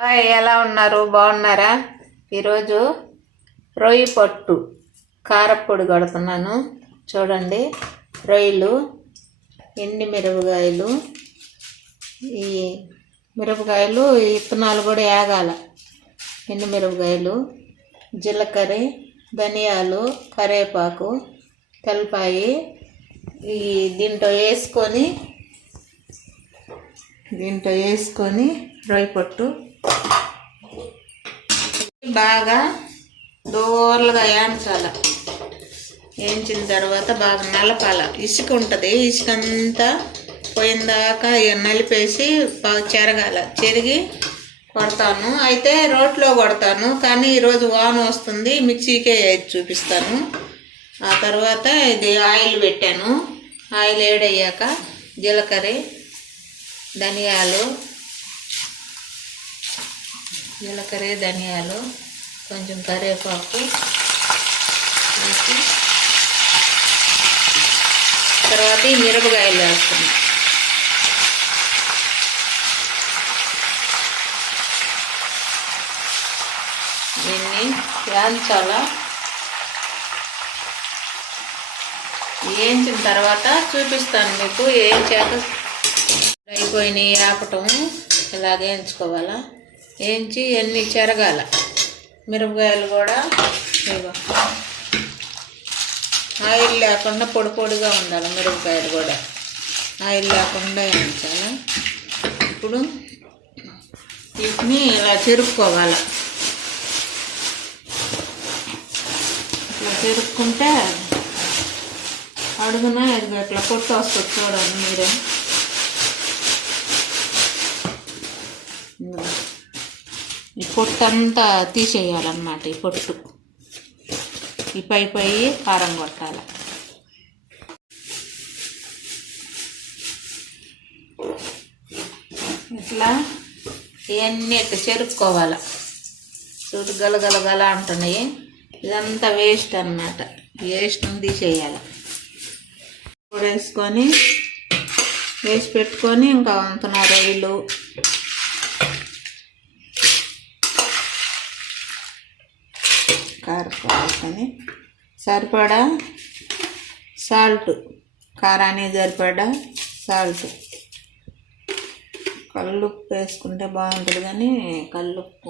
Hi, ఎలా ఉన్నారు? బాగున్నారా? ఈరోజు రొయ్యి పట్టు కారప్పొడి కొడుతున్నాను. చూడండి, రొయ్యలు, ఎండి మిరపకాయలు, ఈ మిరపకాయలు విత్తనాలు కూడా వేగాల, ఎండు మిరపకాయలు, జీలకర్ర, ధనియాలు, కరివేపాకు, తెల్లపాయి దీంట్లో వేసుకొని రొయ్య పట్టు బాగా దూరలుగా వేయించాలి. వేయించిన తర్వాత బాగా నలపాల. ఇసుక ఉంటుంది, ఇసుక అంతా పోయిందాకా నలిపేసి బాగా చెరిగి కొడతాను. అయితే రోట్లో కొడతాను, కానీ ఈరోజు వాన వస్తుంది, మిక్సీకే వేసి చూపిస్తాను. ఆ తర్వాత ఇది ఆయిల్ పెట్టాను. ఆయిల్ వేడయ్యాక జీలకర్ర, ధనియాలు, కొంచెం కరివేపాకు వేసి తర్వాత ఈ మిరపకాయలు వేస్తాను. దీన్ని వేయించాలా. వేయించిన తర్వాత చూపిస్తాను మీకు. వేయించాక అయిపోయినాయి ఆపటం ఇలాగ వేయించుకోవాలా. వేయించి అన్నీ చెరగాల. మిరపకాయలు కూడా ఆయిల్ లేకుండా పొడి పొడిగా ఉండాలి. మిరపకాయలు కూడా ఆయిల్ లేకుండా వేయించాలి. ఇప్పుడు వీటిని ఇలా చెరుక్కోవాలి. ఇట్లా చెరుక్కుంటే అడుగున ఇట్లా పొట్టు వస్తుంది. చూడండి మీరే, ఈ పొట్టు అంతా తీసేయాలన్నమాట. ఈ పొట్టు ఈ పై కారం కొట్టాలి. ఇట్లా ఇవన్నీ ఇట్లా చెరుక్కోవాలి. చూడు గలగలగల అంటున్నాయి. ఇదంతా వేస్ట్ అన్నమాట. వేస్ట్ని తీసేయాలి. వేసి పెట్టుకొని ఇంకా వంతున రొయ్యలు, కారపొడి, సరిపడా సాల్ట్, కారానికి సరిపడా సాల్ట్, కల్లుప్పు వేసుకుంటే బాగుంటుంది, కానీ కల్లుప్పు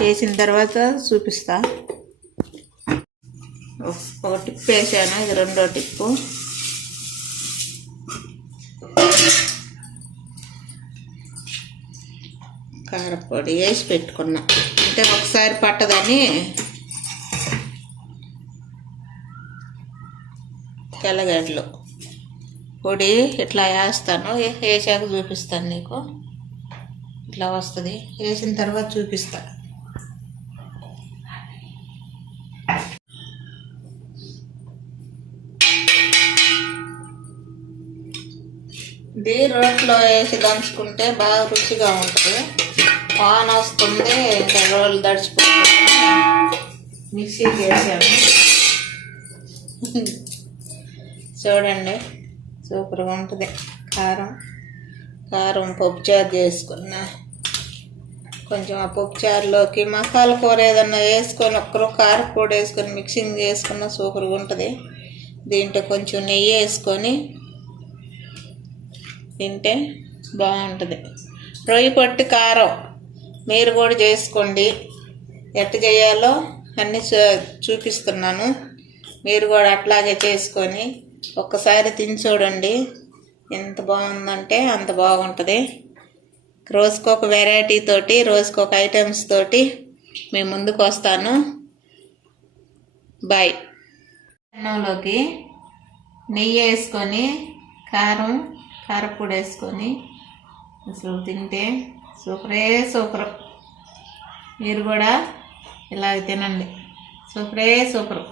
వేసిన తర్వాత చూపిస్తా. ఒక టిప్పు వేసాను, ఇది రెండో టిప్పు. కారపొడి వేసి పెట్టుకున్నా, అంటే ఒకసారి పట్టదని తెల్లగడ్డలు పొడి ఇట్లా వేస్తాను. వేసాక చూపిస్తాను నీకు. ఇట్లా వస్తుంది. వేసిన తర్వాత చూపిస్తా. ఇది రోట్లో వేసి దంచుకుంటే బాగా రుచిగా ఉంటుంది. వాన వస్తుంది, ఇంకా రోలు దడిచిపోతుంది. మిక్సీకి వేసాను. చూడండి, సూపర్గా ఉంటుంది. కారం పప్పుచారు చేసుకున్నా. కొంచెం ఆ పప్పుచారులోకి మసాలా కూర ఏదన్నా వేసుకొని ఒక్కరు కారపొడి వేసుకొని మిక్సింగ్ చేసుకున్న సూపర్గా ఉంటుంది. దీంట్లో కొంచెం నెయ్యి వేసుకొని తింటే బాగుంటుంది. రొయ్య పట్టు కారం మీరు కూడా చేసుకోండి. ఎట్లా చేయాలో అన్నీ చూపిస్తున్నాను. మీరు కూడా అట్లాగే చేసుకొని ఒక్కసారి తిని చూడండి. ఎంత బాగుందంటే అంత బాగుంటుంది. రోజుకొక వెరైటీ తోటి, రోజుకొక ఐటమ్స్ తోటి మీ ముందుకు వస్తాను. బాయ్. అన్నంలోకి నెయ్యి వేసుకొని కారపొడి వేసుకొని అసలు తింటే సూపర్. మీరు కూడా ఇలాగ తినండి. సూపర్.